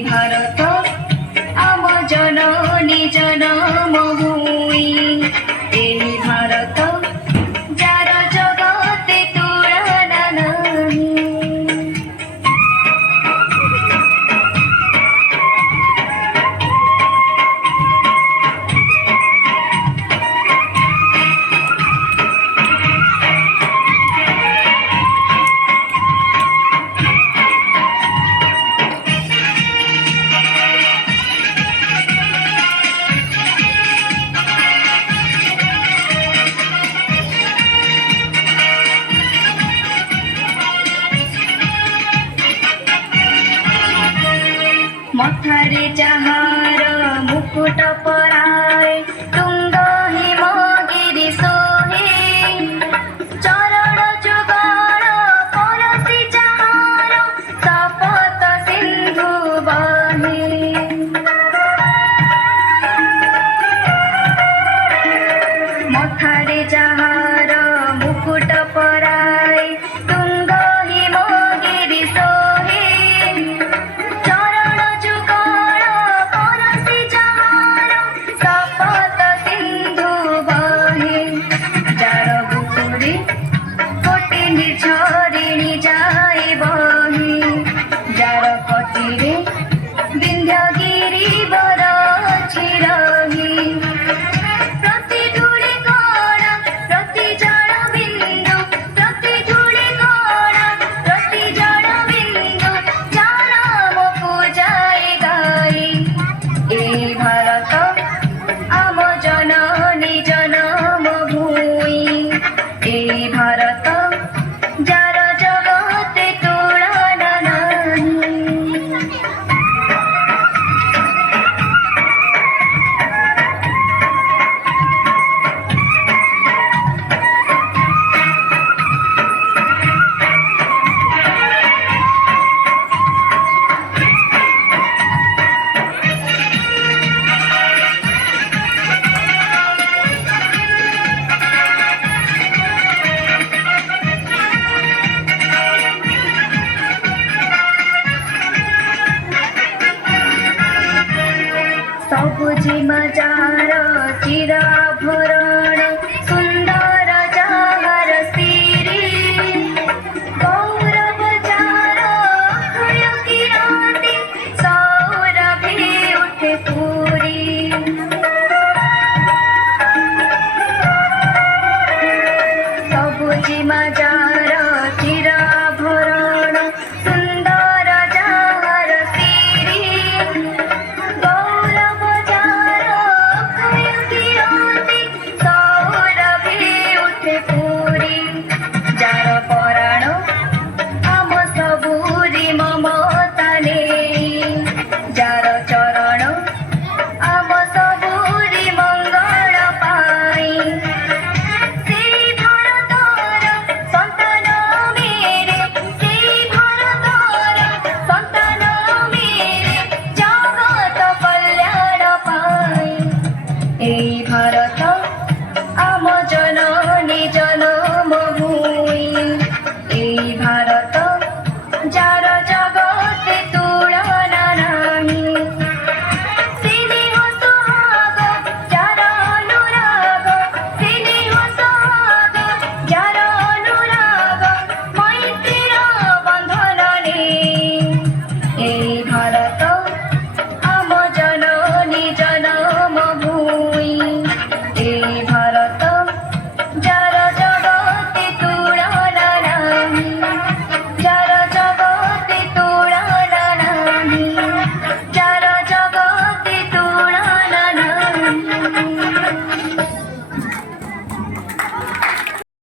भारत आम जननी जन्मभूमि एही भारत जार जगते तुलना नाही। मथारे जाहार मुकुट पराए तुंग हिमगिरी सोहे चरण जुगल परसी जाहार सपत सिंधु बहे। मथारे जाहार मुकुट पराए तुंग हिमगिरी सोहे झरिणी जाए बही जार कटिरे विंध्यगिरी बर रही प्रति धूଳି कण प्रति जल बिंदु प्रति धूଳି कण प्रति जल बिंदु जानम पूजाए गाई ए भारत आम जननी जन्मभूमि ए भारत जार जगते तुलना नाही। सबुज मजार चिर भर